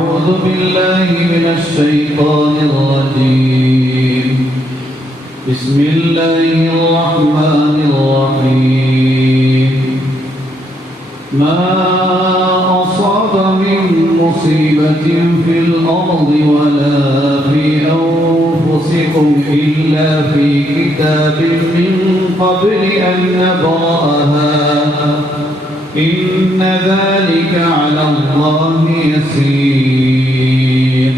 أعوذ بالله من الشيطان الرجيم بسم الله الرحمن الرحيم ما أصاب من مصيبة في الأرض ولا في أنفسكم إلا في كتاب من قبل أن نبرأها إن ذلك على الله يسير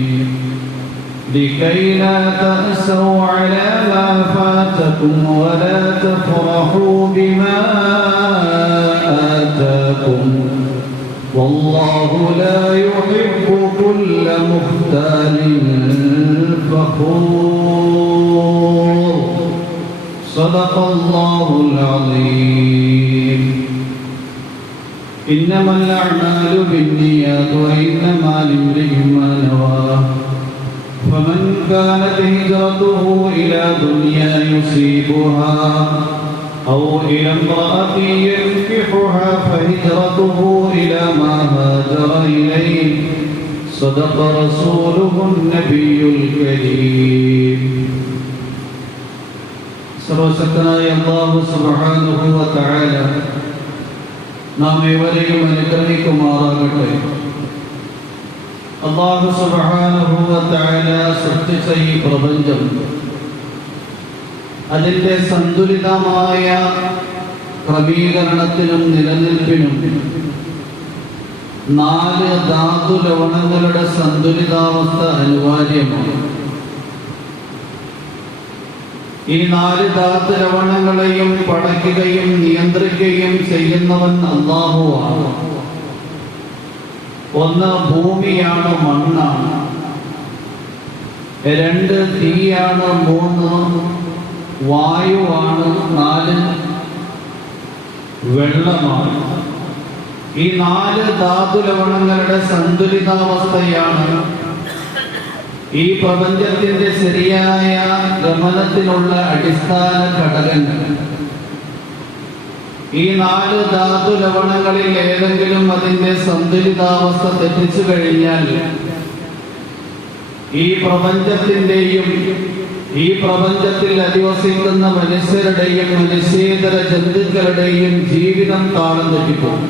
لكي لا تأسوا على ما فاتكم ولا تفرحوا بما آتاكم والله لا يحب كل مختال فخور صدق الله العظيم إنما الأعمال بالنيات وإنما لامرئ ما نوى فمن كانت هجرته إلى دنيا يصيبها أو إلى امرأة ينكحها فهجرته إلى ما هاجر إليه صدق رسوله النبي الكريم സർവശക്തനായ അല്ലാഹു സുബ്ഹാനഹു വ തആല നാം ഏവരെയും അനുഗ്രഹിക്കുമാറാകട്ടെ. അല്ലാഹു സുബ്ഹാനഹു വ തആല സൃഷ്ടിച്ച ഈ പ്രപഞ്ചം അതിൻ്റെ സന്തുലിതമായ ക്രമീകരണത്തിനും നിലനിൽപ്പിനും 4 ധാതു ലവണങ്ങളുടെ സന്തുലിതാവസ്ഥ അനിവാര്യമാണ്. ഈ 4 ധാതു ലവണങ്ങളെയും പടയ്ക്കുകയും നിയന്ത്രിക്കുകയും ചെയ്യുന്നവൻ അല്ലാഹുവാണ്. ഒന്ന് ഭൂമിയാണ്, മണ്ണാണ്. 2 തീയാണ്. 3 വായുവാണ്. 4 വെള്ളമാണ്. ഈ 4 ധാതു ലവണങ്ങളുടെ സന്തുലിതാവസ്ഥയാണ് ഈ പ്രപഞ്ചത്തിന്റെ ശരിയായ ഗമനത്തിനുള്ള അടിസ്ഥാന ഘടകങ്ങൾ. ഈ 4 ധാതു ലവണങ്ങളിൽ ഏതെങ്കിലും അതിന്റെ സന്തുലിതാവസ്ഥ തെറ്റിച്ചു കഴിഞ്ഞാൽ ഈ പ്രപഞ്ചത്തിന്റെയും ഈ പ്രപഞ്ചത്തിൽ അധിവസിക്കുന്ന മനുഷ്യരുടെയും മനുഷ്യേതര ജന്തുക്കളുടെയും ജീവിതം താളം തെറ്റിപ്പോകും.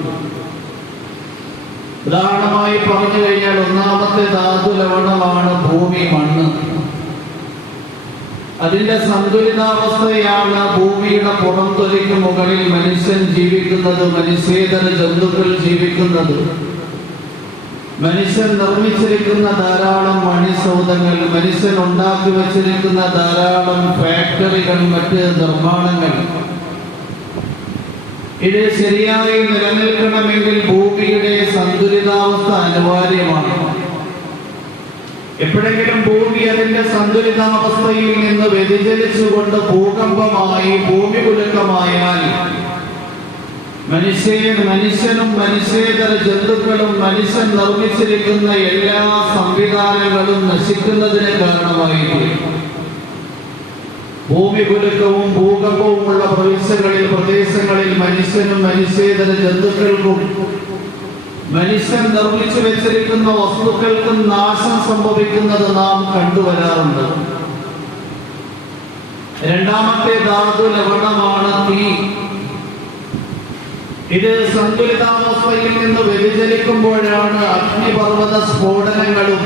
ഉദാഹരണമായി പറഞ്ഞു കഴിഞ്ഞാൽ ഒന്നാമത്തെ ധാതു ലവണമാണ് ഭൂമി, മണ്ണ്. അതിന്റെ സന്തുലിതാവസ്ഥയാണ് ഭൂമിയുടെ പുറംതൊലിക്ക് മുകളിൽ മനുഷ്യൻ ജീവിക്കുന്നത്, മനുഷ്യേതര ജന്തുക്കൾ ജീവിക്കുന്നത്. മനുഷ്യൻ നിർമ്മിച്ചിരിക്കുന്ന ധാരാളം മണിസൗധങ്ങൾ, മനുഷ്യൻ ഉണ്ടാക്കി വച്ചിരിക്കുന്ന ധാരാളം ഫാക്ടറികൾ, മറ്റ് നിർമ്മാണങ്ങൾ. ഇത് ശരിയായി നിലനിൽക്കണമെങ്കിൽ ഭൂമിയുടെ സന്തുലിതാവസ്ഥ അനിവാര്യമാണ്. എപ്പോഴെങ്കിലും ഭൂമി അതിന്റെ സന്തുലിതാവസ്ഥയിൽ നിന്ന് വ്യതിചലിച്ചുകൊണ്ട് ഭൂകമ്പമായി, ഭൂമി കുലുക്കമായാൽ മനുഷ്യനും മനുഷ്യേതര ജന്തുക്കളും മനുഷ്യൻ നിർമ്മിച്ചിരിക്കുന്ന എല്ലാ സംവിധാനങ്ങളും നശിക്കുന്നതിന് കാരണമായിരിക്കും. ഭൂമി കുലുക്കവും ഭൂകമ്പവുമുള്ള പ്രദേശങ്ങളിൽ മനുഷ്യനും മനുഷ്യേതര ജന്തുക്കൾക്കും മനുഷ്യൻ നിർമ്മിച്ചു വെച്ചിരിക്കുന്ന വസ്തുക്കൾക്കും നാശം സംഭവിക്കുന്നത് നാം കണ്ടുവരാറുണ്ട്. രണ്ടാമത്തെ ധാതു ലവണമാണ് തീ. ഇത് സന്തുലിതാവസ്ഥയിൽ നിന്ന് വ്യതിചലിക്കുമ്പോഴാണ് അഗ്നിപർവ്വത സ്ഫോടനങ്ങളും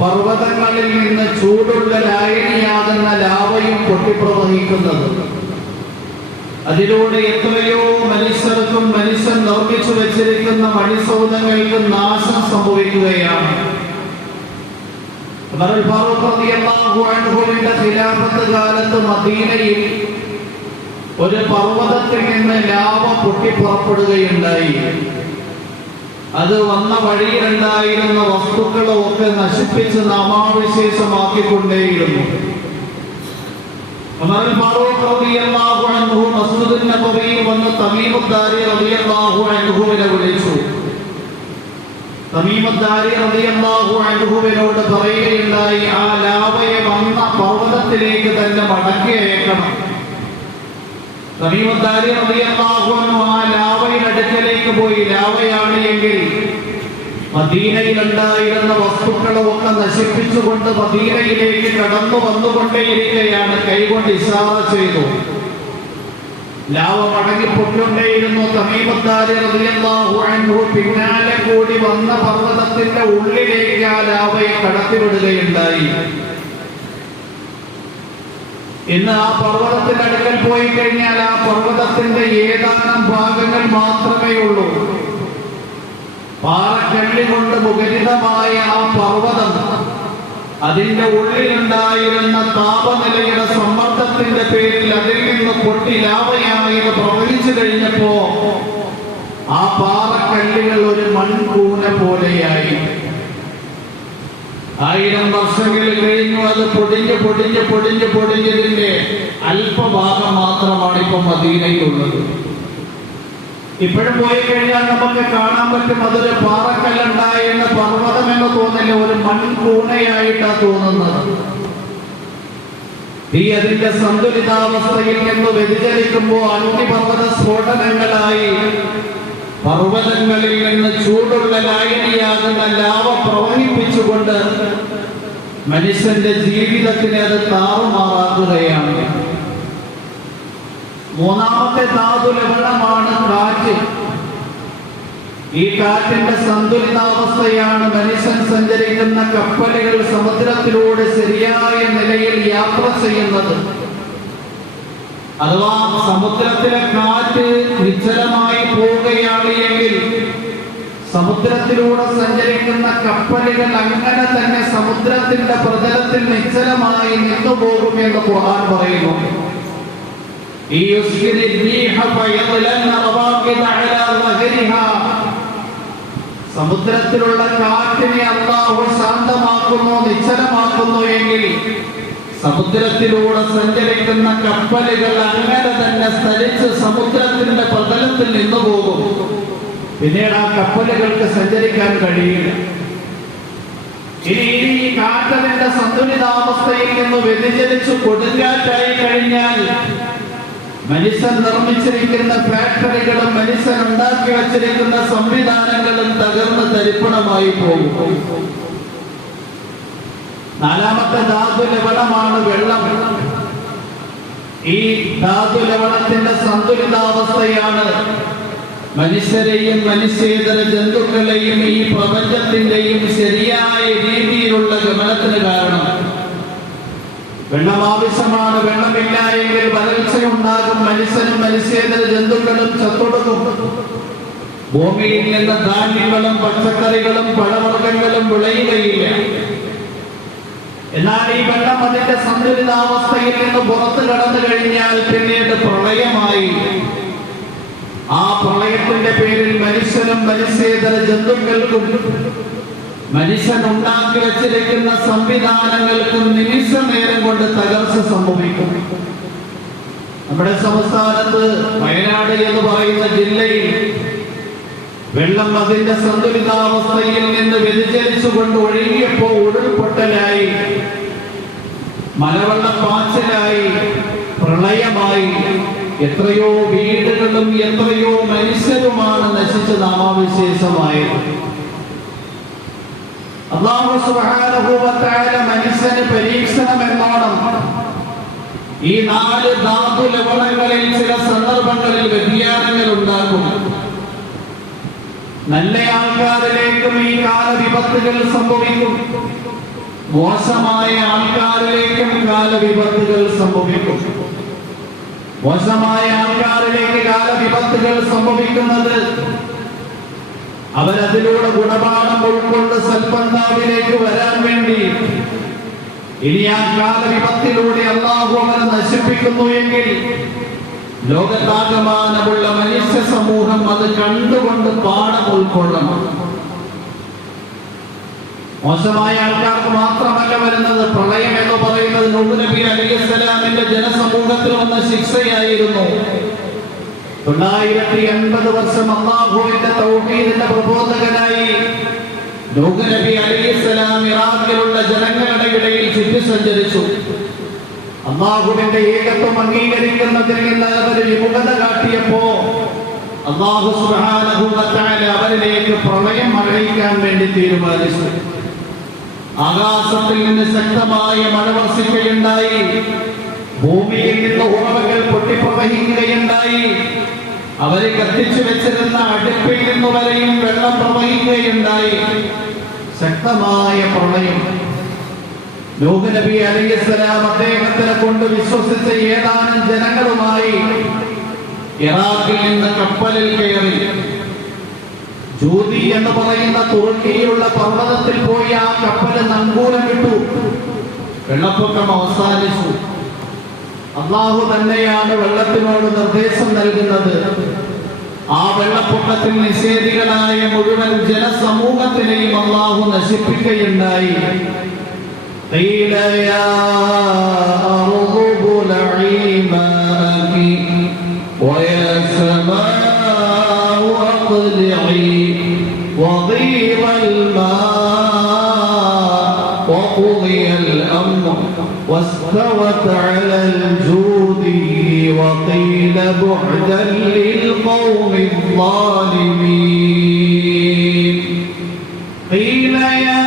പർവ്വതങ്ങളിൽ നിന്ന് ചൂടുള്ള ലായനിയാകുന്ന ലാവയും പൊട്ടിപ്രവഹിക്കുന്നത്. അതിലൂടെ എത്രയോ മനുഷ്യർക്കും മനുഷ്യൻ നിർമ്മിച്ചു വെച്ചിരിക്കുന്ന മണിസൗധങ്ങൾക്കും നാശം സംഭവിക്കുകയാണ്. ഉമർ ഫാറൂഖ് റളിയല്ലാഹു അൻഹുവിന്റെ ഖിലാഫത്ത് കാലത്ത് മദീനയിൽ ഒരു പർവ്വതത്തിൽ നിന്ന് ലാവ പൊട്ടിപ്പുറപ്പെടുകയുണ്ടായി. അത് വന്ന വഴിയിലുണ്ടായിരുന്ന വസ്തുക്കളൊക്കെ നശിപ്പിച്ച് നാമാവിശേഷമാക്കിക്കൊണ്ടേയിരുന്നു. ഉമർ ഫാറൂഖ് റളിയല്ലാഹു അൻഹു മസ്ജിദുൻ നബവിയിൽ വന്ന് തമീമുദ്ദാരി റളിയല്ലാഹു അൻഹുവിനെ വിളിച്ചു. തമീമുദ്ദാരി റളിയല്ലാഹു അൻഹുവിനോട് പറയുകയുണ്ടായി, ആ ലാവയെ വന്ന പർവ്വതത്തിലേക്ക് തന്നെ മടക്കി അയക്കണം. തമീമുദ്ദാരി റളിയല്ലാഹു അൻഹു ആ ലാവയുടെ അടുക്കലേക്ക് പോയി. ലാവയാണ് എങ്കിൽ മദീനയിലുണ്ടായിരുന്ന വസ്തുക്കളൊക്കെ നശിപ്പിച്ചുകൊണ്ട് മദീനയിലേക്ക് കടന്നു വന്നുകൊണ്ടേയിരിക്കുകയാണ്. കൈകൊണ്ട് ഇശാറ ചെയ്തു. ലാവ മടങ്ങിപ്പൊക്കൊണ്ടേയിരുന്നു. തമീമുദ്ദാരി റളിയല്ലാഹു അൻഹു പിന്നാലെ കൂടി വന്ന പർവ്വതത്തിന്റെ ഉള്ളിലേക്ക് ആ ലാവയെ കടത്തിവിടുകയുണ്ടായി. ഇന്ന് ആ പർവ്വതത്തിന്റെ അടുക്കൽ പോയി കഴിഞ്ഞാൽ ആ പർവ്വതത്തിന്റെ ഏതാനും ഭാഗങ്ങൾ മാത്രമേ ഉള്ളൂ. പാറക്കല്ലി കൊണ്ട് മുഖരിതമായ ആ പർവ്വതം അതിന്റെ ഉള്ളിലുണ്ടായിരുന്ന താപനിലയുടെ സമ്മർദ്ദത്തിന്റെ പേരിൽ അതിൽ നിന്ന് പൊട്ടി ലാവയായി പ്രവഹിച്ചു കഴിഞ്ഞപ്പോ ആ പാറക്കല്ലുകൾ ഒരു മൺകൂന പോലെയായി. 1000 വർഷങ്ങൾ കഴിഞ്ഞു. അത് പൊടിഞ്ഞതിന്റെ അല്പഭാഗം മാത്രമാണ് ഇപ്പൊ മദീനയിലുള്ളത്. ഇപ്പോഴും പോയി കഴിഞ്ഞാൽ നമുക്ക് കാണാൻ പറ്റും അതൊരു പാറക്കല്ലുണ്ടായിരുന്ന പർവ്വതം എന്ന് തോന്നില്ല, ഒരു മൺകൂണയായിട്ടാണ് തോന്നുന്നത്. അതിന്റെ സന്തുലിതാവസ്ഥയിൽ നിന്ന് വ്യതിചലിക്കുമ്പോൾ അഗ്നിപർവ്വത സ്ഫോടനങ്ങളായി പർവ്വതങ്ങളിൽ നിന്ന് ചൂടുള്ള ലായനിയാകുന്ന ലാവ പ്രവഹിപ്പിച്ചുകൊണ്ട് മനുഷ്യന്റെ ജീവിതത്തിനെ അത് താറുമാറാക്കുകയാണ്. മൂന്നാമത്തെ ധാതു ലവണമാണ് കാറ്റ്. ഈ കാറ്റിന്റെ സന്തുലിതാവസ്ഥയാണ് മനുഷ്യൻ സഞ്ചരിക്കുന്ന കപ്പലുകൾ സമുദ്രത്തിലൂടെ ശരിയായ നിലയിൽ യാത്ര ചെയ്യുന്നത്. അഥവാ സമുദ്രത്തിലെ കാറ്റ് നിശ്ചലമായി പോവുകയാണ് എങ്കിൽ സമുദ്രത്തിലൂടെ സഞ്ചരിക്കുന്ന കപ്പലുകൾ അങ്ങനെ തന്നെ സമുദ്രത്തിന്റെ പ്രതലത്തിൽ നിശ്ചലമായി നിന്നുപോകുമെന്ന് ഖുർആൻ പറയുന്നു. സമുദ്രത്തിലുള്ള കാറ്റിനെ അല്ലാഹു ശാന്തമാക്കുന്നു, നിശ്ചലമാക്കുന്നു എങ്കിൽ സമുദ്രത്തിലൂടെ സഞ്ചരിക്കുന്ന കപ്പലുകൾ അങ്ങനെ തന്നെ സ്ഥലിച്ച് സമുദ്രത്തിന്റെ പ്രതലത്തിൽ നിന്നുപോകും. പിന്നീട് ആ കപ്പലുകൾക്ക് സഞ്ചരിക്കാൻ കഴിയില്ല. ഇനി ഈ കാറ്റതിന്റെ സന്തുലിതാവസ്ഥയിൽ നിന്ന് വ്യതിചലിച്ചു കൊടുങ്കാറ്റായി കഴിഞ്ഞാൽ മനുഷ്യൻ നിർമ്മിച്ചിരിക്കുന്ന ഫാക്ടറികളും മനുഷ്യൻ ഉണ്ടാക്കി വച്ചിരിക്കുന്ന സംവിധാനങ്ങളും തകർന്ന് തരിപ്പണമായി പോകും. നാലാമത്തെ ധാതു ലവണമാണ് വെള്ളം. ഈ ധാതു ലവണത്തിന്റെ സന്തുലിതാവസ്ഥയാണ് മനുഷ്യരെയും മനുഷ്യേതര ജന്തുക്കളെയും ഈ പ്രപഞ്ചത്തിന്റെയും ശരിയായ രീതിയിലുള്ള ഗമനത്തിന് കാരണം. വെള്ളം ആവശ്യമാണ്. വെള്ളമില്ല എങ്കിൽ വരൾച്ചയുണ്ടാകും. മനുഷ്യനും മനുഷ്യേതര ജന്തുക്കളും ചത്തൊടുക്കും. ഭൂമിയിൽ നിന്ന് ധാന്യങ്ങളും പച്ചക്കറികളും പഴവർഗ്ഗങ്ങളും വിളയുകയില്ല. എന്നാൽ ഈ വെള്ളം അതിന്റെ സന്തുലിതാവസ്ഥയിൽ നിന്ന് പുറത്തു കടന്നു കഴിഞ്ഞാൽ പിന്നീട് പ്രളയമായി. ആ പ്രളയത്തിന്റെ പേരിൽ മനുഷ്യനും മനുഷ്യേതര ജന്തുക്കൾക്കും മനുഷ്യൻ ഉണ്ടാക്കി വെച്ചിരിക്കുന്ന സംവിധാനങ്ങൾക്കും നിമിഷ നേരം കൊണ്ട് തകർച്ച സംഭവിക്കും. നമ്മുടെ സംസ്ഥാനത്ത് വയനാട് എന്ന് പറയുന്ന ജില്ലയിൽ വെള്ളം അതിന്റെ സന്തുലിതാവസ്ഥയിൽ നിന്ന് വ്യതിചലിച്ചുകൊണ്ട് ഒഴുകിയപ്പോ ഉരുൾപൊട്ടലായി, മലവെള്ളപ്പാച്ചിലായി, പ്രളയമായി. എത്രയോ വീടുകളും എത്രയോ മനുഷ്യരുമാണ് നശിച്ച് നാമാവിശേഷമായത്. അല്ലാഹു സുബ്ഹാനഹു വ തആല മനുഷ്യന് പരീക്ഷണം എന്നോണം ഈ 4 ധാതു ലവണങ്ങളിൽ ചില സന്ദർഭങ്ങളിൽ വ്യതിയാനങ്ങൾ ഉണ്ടാക്കും. നല്ല ആൾക്കാരിലേക്കും ഈ കാലവിപത്തുകൾ സംഭവിക്കും, മോശമായ ആൾക്കാരിലേക്കും കാലവിപത്തുകൾ സംഭവിക്കും. മോശമായ ആൾക്കാരിലേക്ക് കാലവിപത്തുകൾ സംഭവിക്കുന്നത് അവരതിലൂടെ ഗുണപാഠം ഉൾക്കൊണ്ട് സൽപന്താവിലേക്ക് വരാൻ വേണ്ടി ഇനി ആ കാലവിപത്തിലൂടെ അല്ലാഹു അവരെ നശിപ്പിക്കുന്നു എങ്കിൽ ലോകത്താകമാനമുള്ള മനുഷ്യ സമൂഹം അത് കണ്ടുകൊണ്ട് പാഠം ഉൾക്കൊള്ളണം. മോശമായ ആൾക്കാർക്ക് മാത്രമല്ല വരുന്നത്. പ്രളയം എന്ന് പറയുന്നത് നൂഹ് നബി അലൈഹിസ്സലാമിന്റെ ജനസമൂഹത്തിൽ വന്ന ശിക്ഷയായിരുന്നു. 980 വർഷം അല്ലാഹുവിന്റെ തൗഹീദിന്റെ പ്രബോധകനായി നൂഹ് നബി അലൈഹിസ്സലാം ഇറാഖിലുള്ള ജനങ്ങളുടെ ഇടയിൽ ചുറ്റി സഞ്ചരിച്ചു. അല്ലാഹുവിന്റെ ഏകത്വം അംഗീകരിക്കുന്നതിൽ നിന്ന് അവർ വിമുഖത കാട്ടിയപ്പോ അല്ലാഹു സുബ്ഹാനഹു വ തആല അവരിലേക്ക് പ്രളയം അറിയിക്കാൻ വേണ്ടി തീരുമാനിച്ചു. ആകാശത്തിൽ നിന്ന് ശക്തമായ മഴ വർഷിക്കുകയുണ്ടായി. ഭൂമിയിൽ നിന്ന് ഉറവകൾ പൊട്ടിപ്രവഹിക്കുകയുണ്ടായി. അവരെ കത്തിച്ചു വെച്ചിരുന്ന അടുപ്പിൽ നിന്ന് വരെയും വെള്ളം പ്രവഹിക്കുകയുണ്ടായി. ശക്തമായ പ്രളയം. നൂഹ് നബി അലൈഹിസ്സലാം അദ്ദേഹത്തിനെ കൊണ്ട് വിശ്വസിച്ച ഏതാനും ജനങ്ങളുമായി ഇറാഖിൽ നിന്ന് കപ്പലിൽ കയറി ജൂതി എന്ന് പറയുന്ന തുർക്കിയിലുള്ള പർവ്വതത്തിൽ പോയി ആ കപ്പല് നങ്കൂരം വിട്ടു. വെള്ളപ്പൊക്കം അവസാനിച്ചു. അല്ലാഹു തന്നെയാണ് വെള്ളത്തിനോട് നിർദ്ദേശം നൽകുന്നത്. ആ വെള്ളപ്പൊക്കത്തിൽ നിഷേധികളായ മുഴുവൻ ജനസമൂഹത്തിനെയും അല്ലാഹു നശിപ്പിക്കുകയുണ്ടായി. قيل يا أرض ابلعي ماءك ويا سماء أقلعي وغيض الماء وقضي الأمر واستوت على الجود وقيل بعدا للقوم الظالمين. قيل يا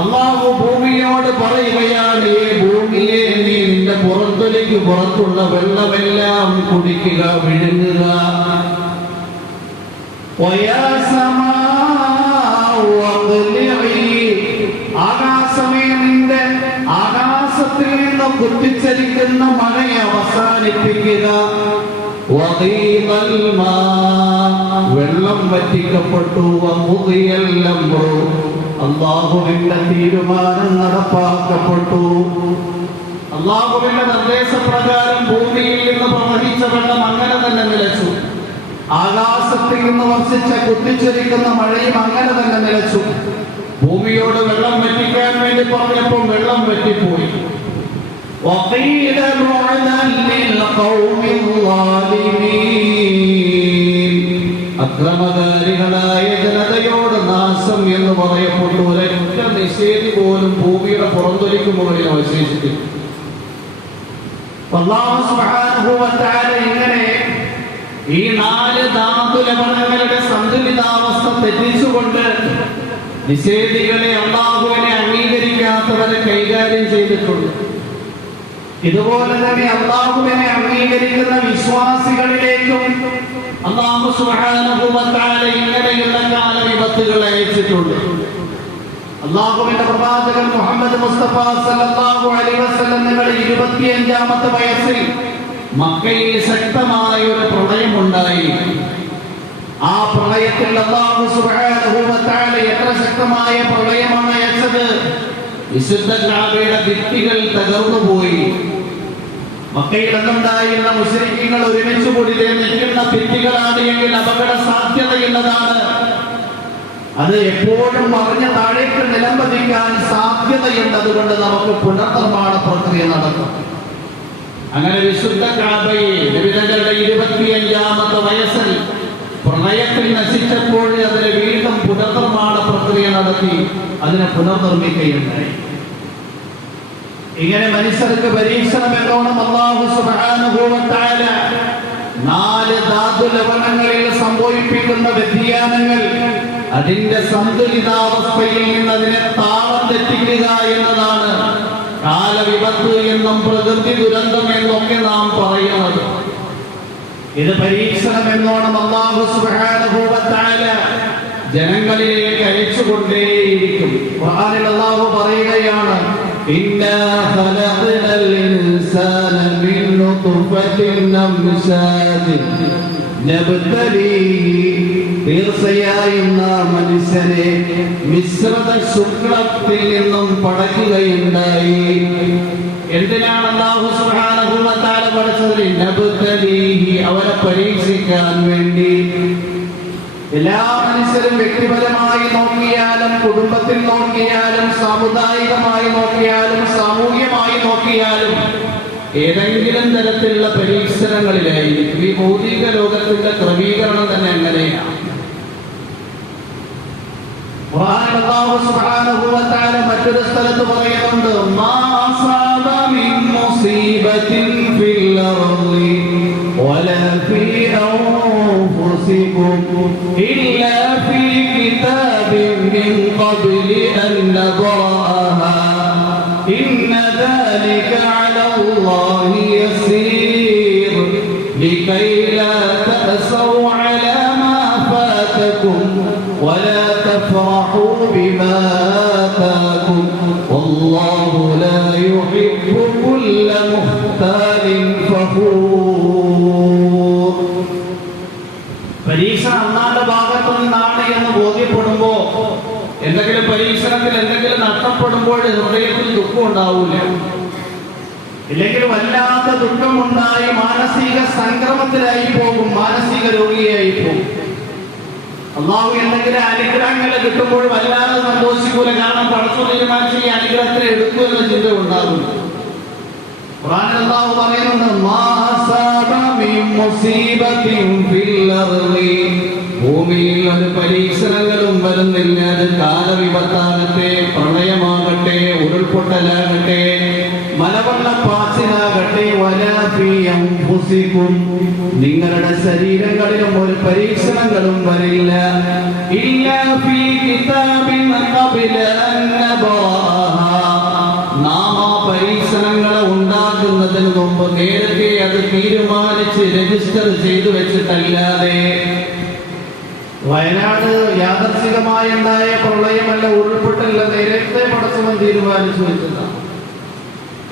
അല്ലാഹു ഭൂമിയോട് പറയുകയാണ്, ഈ ഭൂമിയെ നീ നിന്റെ പുറത്തേക്ക് പുറത്തുള്ള വെള്ളമെല്ലാം കുടിക്കുക, വിഴുങ്ങുക. ആകാശമേ നിന്റെ ആകാശത്തിൽ നിന്ന് കുത്തിച്ചരിക്കുന്ന മഴയെ അവസാനിപ്പിക്കുക. വെള്ളം വറ്റിക്കപ്പെട്ടു. അല്ലാഹുവിന്റെ തീരുമാനം നടപ്പാക്കപ്പെട്ടു. അല്ലാഹുവിന്റെ നിർദ്ദേശപ്രകാരം ഭൂമിയിൽ നിന്ന് പ്രവഹിച്ച വെള്ളം അങ്ങനെ തന്നെ നിലച്ചു. ആകാശത്തിൽ നിന്ന് വർഷിച്ച കുത്തിച്ചൊരിക്കുന്ന മഴയും അങ്ങനെ തന്നെ നിലച്ചു. ഭൂമിയോട് വെള്ളം വറ്റിക്കാൻ വേണ്ടി പറഞ്ഞപ്പോൾ വെള്ളം വറ്റിപ്പോയി. وقيل بعدا للقوم الظالمين. അക്രമകാരികളായ ജനതയോട് നാശം എന്ന് പറയപ്പെട്ടു. ഒരൊറ്റ നിഷേധി പോലും ഭൂമിയുടെ പുറത്തൊലിക്ക് മുകളിൽ അവശേഷിക്കും. അല്ലാഹു സുബ്ഹാനഹു വ തആല ഇങ്ങനെ ഈ 4 ധാതുലവണങ്ങളുടെ സന്തുലിതാവസ്ഥ തെറ്റിച്ചുകൊണ്ട് നിഷേധികളെ, അല്ലാഹുവിനെ അംഗീകരിക്കാത്തവരെ കൈകാര്യം ചെയ്തിട്ടുണ്ട്. ഇതുപോലെ തന്നെ അല്ലാഹുവിനെ അംഗീകരിക്കുന്ന വിശ്വാസികളിലേക്കും അല്ലാഹു സുബ്ഹാനഹു വ തആല ഇങ്ങനെയുള്ള കാലവിപത്തുകൾ അയച്ചിട്ടുണ്ട്. അല്ലാഹുവിന്റെ പ്രവാചകൻ മുഹമ്മദ് മുസ്തഫ സല്ലല്ലാഹു അലൈഹി വസല്ലം നിങ്ങൾ 25-ാമത്തെ വയസ്സിൽ മക്കയിൽ ശക്തമായ ഒരു പ്രളയം ഉണ്ടായി. ആ പ്രളയത്തിൽ അല്ലാഹു സുബ്ഹാനഹു വ തആല എത്ര ശക്തമായ പ്രളയമാണ് അയച്ചത്. വിശുദ്ധ കഅബയുടെ ഭിത്തികൾ തകർന്നുപോയി. മക്കയിൽ അന്നുണ്ടായിരുന്ന മുശ്രിക്കീങ്ങൾ ഒരുമിച്ച് കൂടി നിൽക്കുന്ന ഭിത്തികളാണ് എങ്കിൽ അപകട സാധ്യതയുള്ളതാണ്. അത് എപ്പോഴും മറിഞ്ഞ താഴേക്ക് നിലംപതിക്കാൻ സാധ്യതയുണ്ട്. അതുകൊണ്ട് നമുക്ക് പുനർനിർമ്മാണ പ്രക്രിയ നടക്കും. അങ്ങനെ വിശുദ്ധ കഅബയെ നബിതങ്ങളുടെ 25-ാമത്തെ വയസ്സിൽ പ്രളയത്തിൽ നശിച്ചപ്പോൾ അതിന് വീണ്ടും പുനർനിർമ്മാണ പ്രക്രിയ നടത്തി അതിനെ പുനർനിർമ്മിക്കുകയുണ്ടായി. ഇങ്ങനെ മനുഷ്യർക്ക് പരീക്ഷണം എന്നോണം അല്ലാഹു സുബ്ഹാനഹു വ തആല 4 ധാതുലവണങ്ങളിൽ സംഭവിപ്പിക്കുന്ന വ്യതിയാനങ്ങൾ അതിന്റെ സന്തുലിതാവസ്ഥയിൽ നിന്ന് അതിനെ താളം തെറ്റിക്കുക എന്നതാണ് കാലവിപത്ത് എന്നും പ്രകൃതി ദുരന്തം എന്നൊക്കെ നാം പറയുന്നത്. ഇത് പരീക്ഷണം എന്നോണം അല്ലാഹു സുബ്ഹാനഹു വ തആല ജനങ്ങളിലേക്ക് അയച്ചുകൊണ്ടേയിരിക്കും. ഖുർആനിൽ അല്ലാഹു പറയുകയാണ്, ഇന്നാ ഖലഖനൽ ഇൻസാന മിൻ നുത്ഫത്തിൻ അംശാജിൻ നബ്തലീഹി. തീർച്ചയായും നാം മനുഷ്യനെ മിശ്രിത ശുക്ലത്തിൽ നിന്നും പടയ്ക്കുകയുണ്ടായി. എന്തിനാണ് അല്ലാഹു സുബ്ഹാനഹു വ തആല പഠിച്ചത്? നബ്തലീഹി, അവരെ പരീക്ഷിക്കാൻ വേണ്ടി. എല്ലാ മനുഷ്യരും വ്യക്തിപരമായി നോക്കിയാലും കുടുംബത്തിൽ നോക്കിയാലും സാമുദായികമായി നോക്കിയാലും സാമൂഹ്യമായി നോക്കിയാലും ഏതെങ്കിലും തരത്തിലുള്ള പരീക്ഷണങ്ങളിലായിരിക്കും. ഈ ഭൗതിക ലോകത്തിന്റെ ക്രമീകരണം തന്നെ എങ്ങനെയാണ്? അല്ലാഹു സുബ്ഹാനഹു വ തആല മറ്റൊരു സ്ഥലത്ത് പറയുന്നുണ്ട്, മാ അസാബ മിൻ മുസീബത്തിൻ ഫി أنفسكم إلا في كتاب من قبل أن نبرأها إن ذلك على الله يسير لكي لا تأسوا على ما فاتكم ولا تفرحوا بما آتاكم والله لا يحب كل مختال فخور. പരീക്ഷ അള്ളാന്റെ ഭാഗത്തു നിന്നാണ് എന്ന് ബോധ്യപ്പെടുമ്പോ എന്തെങ്കിലും പരീക്ഷണത്തിൽ എന്തെങ്കിലും നഷ്ടപ്പെടുമ്പോൾ ഹൃദയത്തിൽ ദുഃഖം ഉണ്ടാവൂല, ഇല്ലെങ്കിൽ വല്ലാത്ത ദുഃഖമുണ്ടായി മാനസിക സംക്രമത്തിലായി പോകും, മാനസിക രോഗിയായി പോകും. അള്ളാഹു എന്തെങ്കിലും അനുഗ്രഹങ്ങൾ കിട്ടുമ്പോൾ വല്ലാതെ സന്തോഷിക്കൂല, കാരണം പടച്ചു തീരുമാനിച്ച് ഈ അനുഗ്രഹത്തിന് എടുക്കുമെന്ന ചിന്ത ഉണ്ടാകും. ഖുർആനിൽ അല്ലാഹു പറയുന്നുണ്ട്, മാ അസാബ മിൻ മുസീബത്തിൻ ഫിൽ അർളി, ഭൂമിയിൽ ഒരു പരീക്ഷണങ്ങളും വരുന്നില്ല. അത് കാലവിപത്താകട്ടെ, പ്രളയമാകട്ടെ, ഉരുൾപൊട്ടലാകട്ടെ, മലവെള്ളപ്പാച്ചിലാകട്ടെ, വലാ ഫീ അൻഫുസികും, നിങ്ങളുടെ ശരീരങ്ങളിലും ഒരു പരീക്ഷണങ്ങളും വരില്ല. ഇല്ലാ ഫീ കിതാബിൻ ഖബല അൻ നബറഅഹാ, നാം ആ പരീക്ഷണങ്ങളെ ഉണ്ടാക്കുന്നതിന് മുമ്പ് നേരത്തെ അത് തീരുമാനിച്ച് രജിസ്റ്റർ ചെയ്തു വെച്ചിട്ടല്ലാതെ. വയനാട് യാദർശികമായി ഉണ്ടായ പ്രളയമല്ല, ഉരുൾപൊട്ടല്ല, നേരത്തെ പടച്ചവൻ തീരുമാനിച്ചു വെച്ചതാണ്.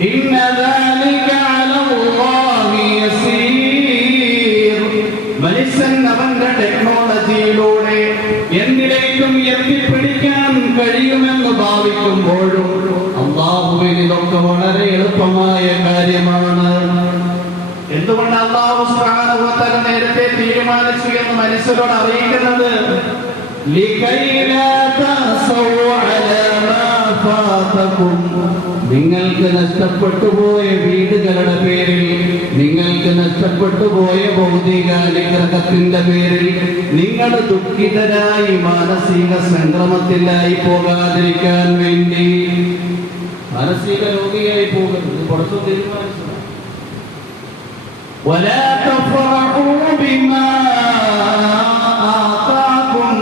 ഇന്ന ദാലിക അലല്ലാഹി യസീർ, മനുഷ്യൻ അവന്റെ ടെക്നോളജിയിലൂടെ എന്തിലേക്കും എത്തിപ്പിടിക്കാൻ കഴിയുമെന്ന് ഭാവിക്കുമ്പോഴും അല്ലാഹുവിന് ഇതൊക്കെ വളരെ എളുപ്പമായ കാര്യമാണ്. എന്തുകൊണ്ട് അല്ലാഹു സുബ്ഹാനഹു വ തആല നേരത്തെ തീരുമാനിച്ചു എന്ന് മനുഷ്യരോട് അറിയിക്കുന്നത്? ലികൈ ലാ തഅസൗ അലാ മാ ഫാതകും, നിങ്ങൾക്ക് നഷ്ടപ്പെട്ടു പോയ വീടുകളുടെ പേരിൽ, നിങ്ങൾക്ക് നഷ്ടപ്പെട്ടു പോയ ഭൗതിക അനുഗ്രഹത്തിന്റെ പേരിൽ നിങ്ങൾ ദുഃഖിതരായി മാനസിക സംക്രമത്തിലായി പോകാതിരിക്കാൻ വേണ്ടി, മാനസിക രോഗിയായി പോകുന്നത് പുറത്തു തീരുമാനിച്ചതാണ്. ولا تفرحوا بما آتاكم,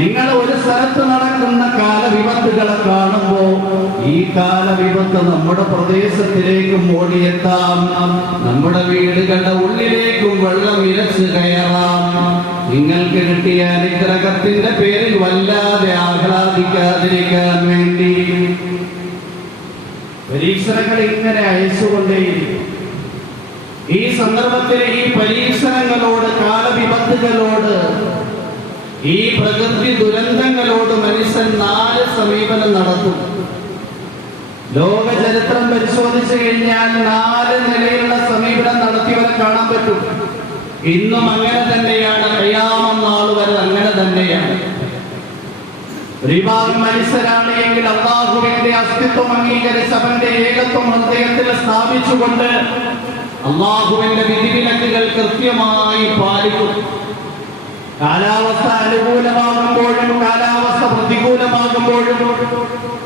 നിങ്ങൾ ഒരു സ്ഥലത്ത് നടക്കുന്ന കാലവിപത്തുകളെ കാണുമ്പോ ഈ കാലവിപത്ത് നമ്മുടെ പ്രദേശത്തിലേക്കും ഓടിയെത്താം, നമ്മുടെ വീടുകളുടെ ഉള്ളിലേക്കും വെള്ളം ഇരച്ചു കയറാം. നിങ്ങൾക്ക് കിട്ടിയ അനുഗ്രഹത്തിന്റെ പേരിൽ വല്ലാതെ ആഹ്ലാദിക്കാതിരിക്കാൻ വേണ്ടി പരീക്ഷണങ്ങൾ ഇങ്ങനെ അയച്ചുകൊണ്ടേയിരിക്കും. ഈ സന്ദർഭത്തിൽ ഈ പരീക്ഷണങ്ങളോട്, കാലവിപത്തുകളോട്, ഈ പ്രകൃതി ദുരന്തങ്ങളോട് മനുഷ്യൻ 4 സമീപനം നടത്തും. ലോക ചരിത്രം പരിശോധിച്ചു കഴിഞ്ഞാൽ 4 നിലയിലുള്ള സമീപനം നടത്തിയവരെ കാണാൻ പറ്റും. ഇന്നും അങ്ങനെ തന്നെയാണ്, ഖിയാമത്ത് നാൾ വരെ അങ്ങനെ തന്നെയാണ്. ഒരു വിഭാഗം മനുഷ്യരാണ് എങ്കിൽ അല്ലാഹുവിന്റെ അസ്തിത്വം അംഗീകരിച്ച് അവന്റെ ഏകത്വം ഹൃദയത്തിൽ സ്ഥാപിച്ചുകൊണ്ട് അല്ലാഹുവിന്റെ വിധിവിലക്കുകൾ കൃത്യമായി പാലിക്കും. കാലാവസ്ഥ അനുകൂലമാകുമ്പോഴും കാലാവസ്ഥ പ്രതികൂലമാകുമ്പോഴും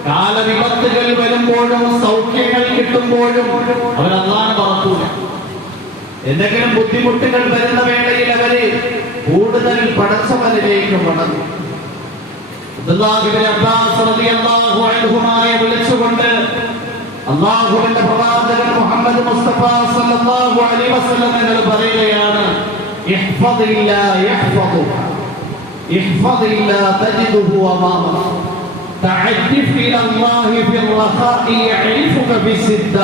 കാലവിപത്തുകൾ വരുമ്പോഴും സൗഖ്യങ്ങൾ കിട്ടുമ്പോഴും അവർ അല്ലാഹുവിനെ മറക്കൂല. എന്തെങ്കിലും ബുദ്ധിമുട്ടുകൾ വരുന്ന വേളയിൽ അവര് കൂടുതൽ പടച്ചവനിലേക്ക് മടങ്ങും. അബ്ദുല്ലാഹ് ഇബ്നു അബ്ബാസ് റളിയല്ലാഹു അൻഹുമായ വിളിച്ചുകൊണ്ട് അല്ലാഹുവിന്റെ പ്രവാചകൻ മുഹമ്മദ് മുസ്തഫ സല്ലല്ലാഹു അലൈഹി വസല്ലം തങ്ങൾ പറയുകയാണ്, ഇഹ്ഫദില്ലാ യഹ്ഫദുക, ഇഹ്ഫദില്ലാ തജിദുഹു അമാമക, തഅദ്ദിഫ് ഇലല്ലാഹി ഫിർ റഖാഇ യഅരിഫുക ഫിസ്സിദ്ദ.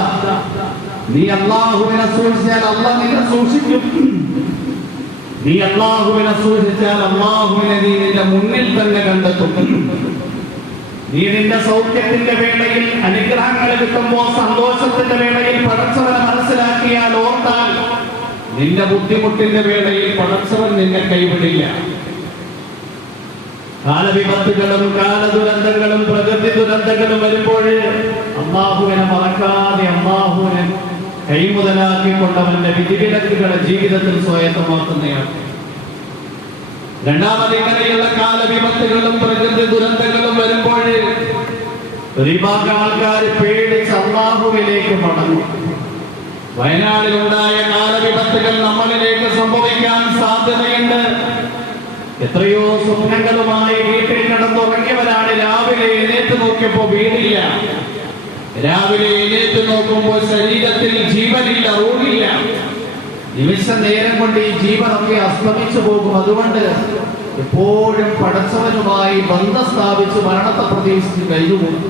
നീ അല്ലാഹുവിനെ സൂക്ഷിച്ചാൽ അല്ലാഹു നിന്നെ സൂക്ഷിക്കും. നീ അല്ലാഹുവിനെ സൂക്ഷിച്ചാൽ അല്ലാഹുവിനെ നീ നിന്റെ മുന്നിൽ തന്നെ കണ്ടെത്തും. നീ നിന്റെ സൗഖ്യത്തിന്റെ വേളയിൽ, അനുഗ്രഹങ്ങൾ കിട്ടുമ്പോൾ സന്തോഷത്തിന്റെ വേളയിൽ പടച്ചവനെ മനസ്സിലാക്കിയാൽ, ഓർത്താൽ, നിന്റെ ബുദ്ധിമുട്ടിന്റെ വേളയിൽ പടച്ചവൻ നിന്നെ കൈവിടില്ല. കാലവിപത്തുകളും കാലദുരന്തങ്ങളും പ്രകൃതി ദുരന്തങ്ങളും വരുമ്പോൾ അല്ലാഹുവിനെ മറക്കാതെ അല്ലാഹുവിനെ കൈമുതലാക്കിക്കൊണ്ടവന്റെ വിധിവിലക്കുകളെ ജീവിതത്തിൽ സ്വായത്തമാക്കുന്നയാൾ. രണ്ടാമത്, ഇങ്ങനെയുള്ള കാലവിപത്തുകളും പ്രകൃതി ദുരന്തങ്ങളും വരുമ്പോൾ ഒരു വിഭാഗം ആൾക്കാർ പേടിച്ച് അല്ലാഹുവിലേക്ക് മടങ്ങും. വയനാടിലുണ്ടായ കാലവിപത്തുകൾ നമ്മളിലേക്ക് സംഭവിക്കാൻ സാധ്യതയുണ്ട്. എത്രയോ സ്വപ്നങ്ങളുമായി വീട്ടിൽ കിടന്നുറങ്ങിയവരാണ്. രാവിലെ എഴുന്നേറ്റ് നോക്കിയപ്പോ വീടില്ല. രാവിലെ എഴുന്നേറ്റ് നോക്കുമ്പോൾ ശരീരത്തിൽ ജീവനില്ല, റൂഹില്ല. നിമിഷ നേരം കൊണ്ട് ഈ ജീവനൊക്കെ അസ്തമിച്ചു പോകും. അതുകൊണ്ട് എപ്പോഴും പടച്ചവനുമായി ബന്ധം സ്ഥാപിച്ച് മരണത്തെ പ്രതീക്ഷിച്ച് കഴിഞ്ഞുപോകും.